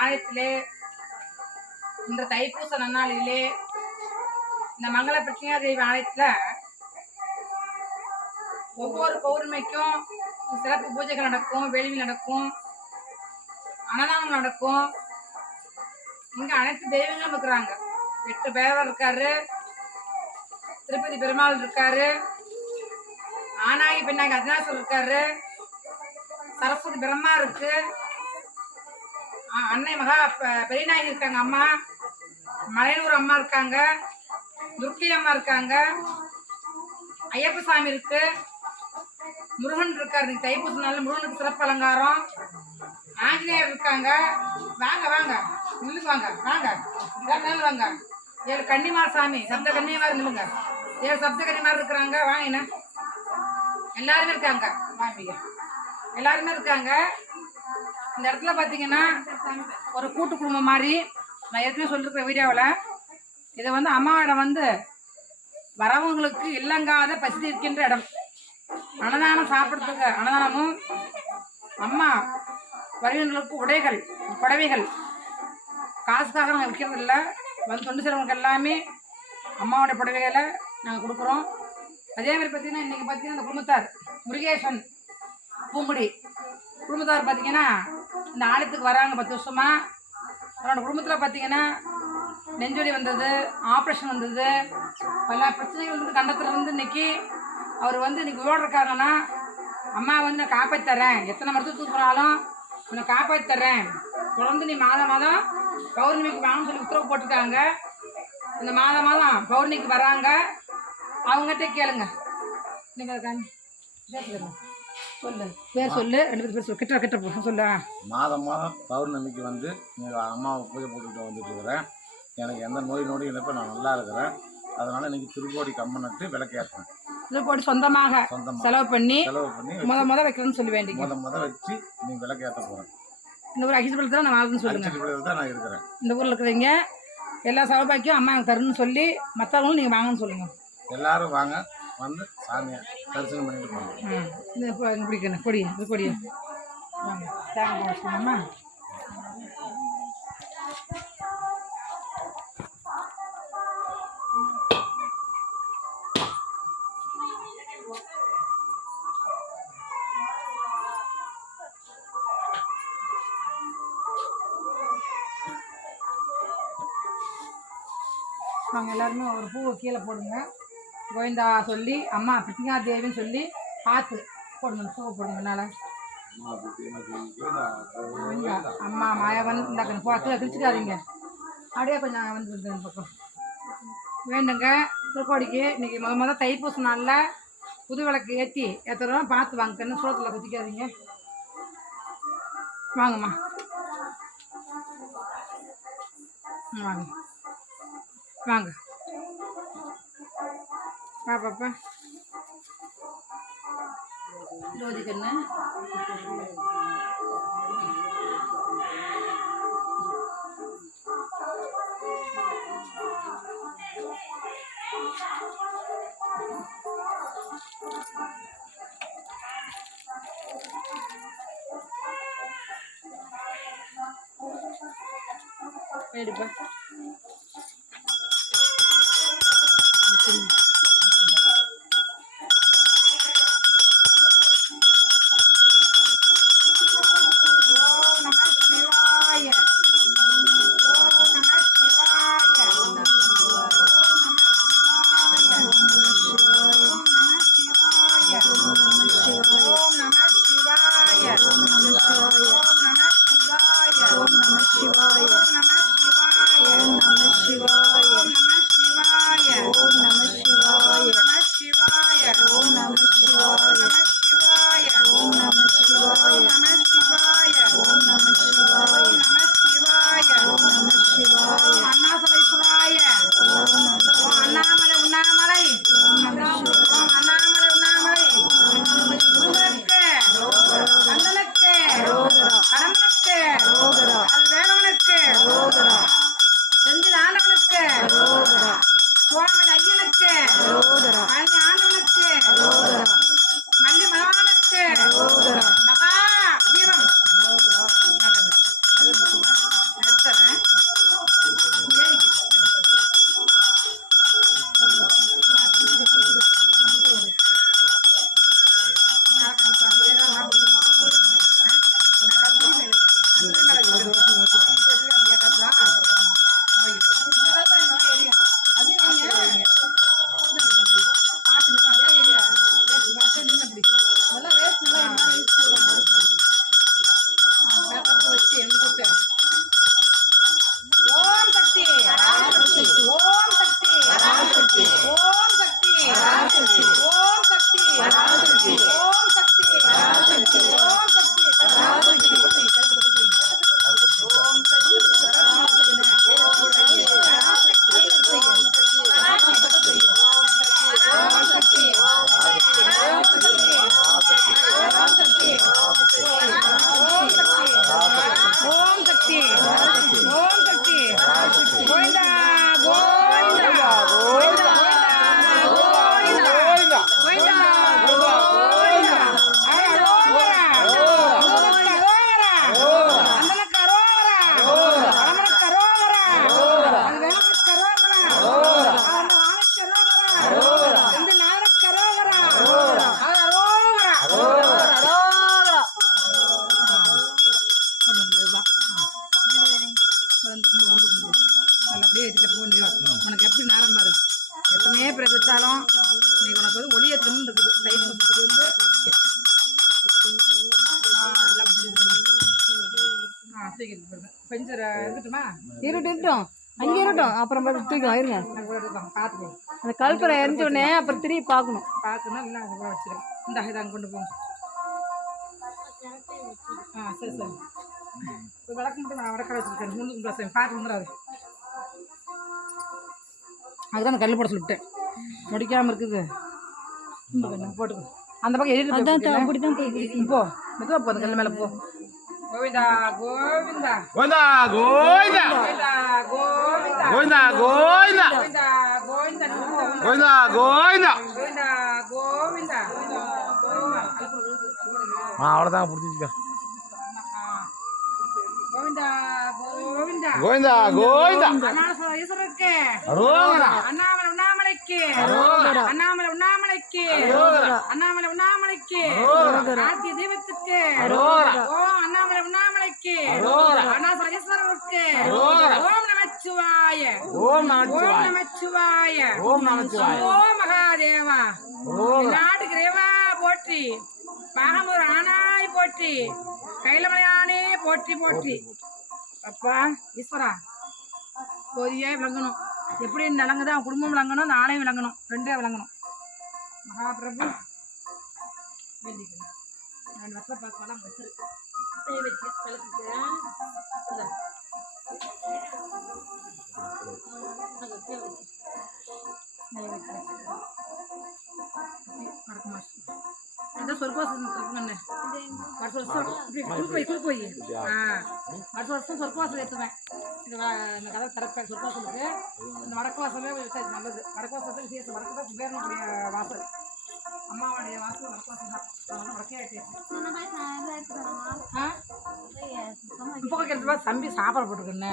ஆலயத்திலே இந்த தைப்பூச நன்னாளிலே இந்த மங்கள பிரச்சனையா தேவி ஆலயத்துல ஒவ்வொரு பௌர்ணமிக்கும் சிறப்பு பூஜைகள் நடக்கும் வேள்வி நடக்கும் அன்னதானம் நடக்கும். இங்க அனைத்து தெய்வங்களும் இருக்கிறாங்க. எட்டு பேரவர் இருக்காரு. திருப்பதி பெருமாள் இருக்காரு. ஆனாகி பெண்ணாகி அஜினாசர் இருக்காரு. சரஸ்வதி பிரம்மா இருக்கு. அன்னை மகா பெரியநாயகி இருக்காங்க அம்மா. மலையனூர் அம்மா இருக்காங்க. துர்க்கை அம்மா இருக்காங்க. ஐயப்ப சாமி இருக்கு. முருகன் இருக்காரு. இன்னைக்கு தைப்பூச நாள்ல முருகனுக்கு சிறப்பு அலங்காரம். ஆஞ்சநேயர் இருக்காங்க. வாங்க வாங்க. நில்லுங்க வாங்க. வாங்க. எல்லாரும் மேல வாங்க. ஏழு கன்னிமார் சாமி. சப்த கன்னிமார் நில்லுங்க. ஏழு சப்த கன்னிமார் இருக்கிறாங்க. வாங்கினேன் எல்லாருமே இருக்காங்க. வாங்க. எல்லாருமே இருக்காங்க. இந்த இடத்துல பார்த்தீங்கன்னா ஒரு கூட்டு குடும்பம் மாதிரி நான் ஏற்கனவே சொல்லியிருக்கிற வீடியோவில் இது வந்து அம்மாவிடம் வந்து வரவங்களுக்கு இல்லங்காத பசி இருக்கின்ற இடம். அன்னதானம் சாப்பிட்றதுக்கு அன்னதானமும் அம்மா வருகின்றவர்களுக்கு உடைகள் புடவைகள் காசுக்காக நாங்கள் விற்கிறது இல்லை. வந்து தொண்டு செலவங்களுக்கு எல்லாமே அம்மாவோட புடவைகளை நாங்கள் கொடுக்குறோம். அதே மாதிரி பார்த்தீங்கன்னா இன்றைக்கி பார்த்தீங்கன்னா இந்த குடும்பத்தார் முருகேசன் பூங்குடி. குடும்பத்தார் பார்த்தீங்கன்னா இந்த ஆலயத்துக்கு வராங்க பத்து வருஷமா. அவரோட குடும்பத்தில் பார்த்தீங்கன்னா நெஞ்சொலி வந்தது ஆப்ரேஷன் வந்தது. பல பிரச்சனைகள் வந்து கண்டத்தில் இருந்து இன்னைக்கு அவர் வந்து இன்னைக்கு உயிரோடு இருக்காங்கன்னா அம்மா வந்து நான் காப்பாற்றி தரேன் எத்தனை மருத்துவத்துக்கு போனாலும் உன்னை காப்பாற்றி தர்றேன். தொடர்ந்து நீ மாதம் மாதம் பௌர்ணமிக்கு வாங்கன்னு சொல்லி உத்தரவு போட்டிருக்காங்க. இந்த மாதம் மாதம் பௌர்ணமிக்கு வராங்க. அவங்ககிட்ட கேளுங்க. நீங்கள் காமி சொல்லு. பேர் சொல்லு. ரெண்டு பேர் பேர் சொல்லு. கிட்ட கிட்ட போ. சொல்லு. மாதம் மாதம் பௌர்ணமிக்கு வந்து எங்கள் அம்மாவை பூஜை போட்டுக்கிட்டு வந்துட்டு இருக்கிறேன். எனக்கு எந்த நோய் நொடியும் இல்லை இப்போ நான் நல்லா இருக்கிறேன். அதனால் இன்னைக்கு திருக்கோடி கம்மன் நட்டு விளக்கேற்றேன் போட்டு சொந்தமாக செலவு பண்ணி செலவு பண்ணி முத முத வைக்கிறேன்னு சொல்லி வேண்டிங்க முத முத வச்சு நீங்கள் விளக்கேற்ற போகிறேன் இந்த ஊர் அகிசபலத்தில் நான் வாழ்றேன்னு சொல்லுங்க. அடிச்சடி தான் நான் இருக்கிறேன். இந்த ஊரில் இருக்கிறவங்க எல்லா சௌபாக்கியம் அம்மா எனக்கு தருன்னு சொல்லி மற்றவங்களும் நீங்கள் வாங்கன்னு சொல்லுங்க. எல்லாரும் வாங்க. வந்து சாமியை தரிசனம் பண்ணிட்டு போனோம் ம். இந்த பிடிக்கணும் கொடி இது கொடி வாங்க தேங்காய் வச்சுக்கோங்கம்மா அவங்க எல்லாருமே ஒரு பூவை கீழே போடுங்க. கோவிந்தா சொல்லி அம்மா பிரித்திகா தேவின்னு சொல்லி பார்த்து போடுங்க சூப்பர் போடுங்க என்னால். கோவிந்தா அம்மா மாயாவன் இந்த போ கீழே அப்படியே கொஞ்சம் வந்து பக்கம் வேண்டுங்க திருக்கோடிக்கு இன்னைக்கு முத முத தைப்பூச நாளில் புது விளக்கு ஏற்றி ஏற்றுறோம் பார்த்து வாங்க கண்ணு சோளத்தில் குதிக்காதீங்க வாங்கம்மா வாங்க. வாங்க. வா பாப்பா ஜோதி கண்ணு எடுப்பா நம சிவாய பிறகு வச்சாலும் இன்னைக்கு உனக்கு வந்து ஒளிய திரும்ப இருக்குது சைட் பக்கத்துக்கு வந்து கொஞ்சம் இருக்கட்டுமா? இருட்டு இருட்டும் அங்கே இருக்கட்டும். அப்புறம் பார்த்து தூக்கி ஆயிருங்க பார்த்துக்கோங்க அந்த கல்பரை எரிஞ்ச உடனே அப்புறம் திரும்பி பார்க்கணும். பார்க்கணும். இல்லை அங்கே இந்த இதை கொண்டு போங்க ஆ சரி சரி. நான் வடக்கடை வச்சுருக்கேன். முன்னுக்கு பார்த்து அதுதான் கல் போட சொல்லிட்டேன் முடிக்காமல் இருக்குது போட்டுக்கோ அந்த பக்கம் எழுதி அதான் அப்படிதான் போய் போ மெதுவாக போ அந்த கல் மேலே போ கோவிந்தா கோவிந்தா கோவிந்தா கோவிந்தா கோவிந்தா கோவிந்தா கோவிந்தா கோவிந்தா கோவிந்தா ஆ அவ்வளோதாங்க பிடிச்சிருக்கா கோவிந்தா கோவிந்தா கோவிந்தா கோவிந்தா அண்ணாமலை உண்ணாமலைக்கு. அண்ணாமலை உண்ணாமலைக்கு. அண்ணாமலை உண்ணாமலைக்கு. ஆர்த்திய அரோகரா. ஓம் அண்ணாமலை உண்ணாமலைக்கு. அண்ணாமலை அரோகரா. ஓம் நமச்சிவாய. ஓம் நமச்சிவாய. ஓம் நமச்சிவாய. ஓம் மகாதேவா. நாட்டுக்கு ரேவா போற்றி. பாகமூர் ஆனாய் போற்றி. கைலமலையானே போற்றி போற்றி. அப்பா ஈஸ்வரா. போதியே விளங்கணும். எப்படி விளங்குது அவன் குடும்பம் விளங்கணும் நானே விளங்கணும் ரெண்டே விளங்கணும். மகாபிரபு வேண்டிக்கணும். நான் வச்ச. பார்க்கலாம் வச்சிருக்கேன் அதான் கண்ணு வருஷம் வருஷம் இப்படி வை, குறுக்கு வை. ஆ. வருஷம் வருஷம் சொர்க்கவாசல் ஏற்றுவேன் இந்த கதை திறப்பேன் சொர்க்கவாசலுக்கு இந்த வடக்கு வாசலே இது நல்லது வடக்கு வாசலுக்கு விசேஷம் வடக்கு தான் குபேரனுடைய வாசல் அம்மாவுடைய வாசல் வடக்கு வாசல் தான் வடக்கே ஆயிட்டு ஆ இப்போ தம்பி சாப்பாடு போட்டுருக்கேன்னு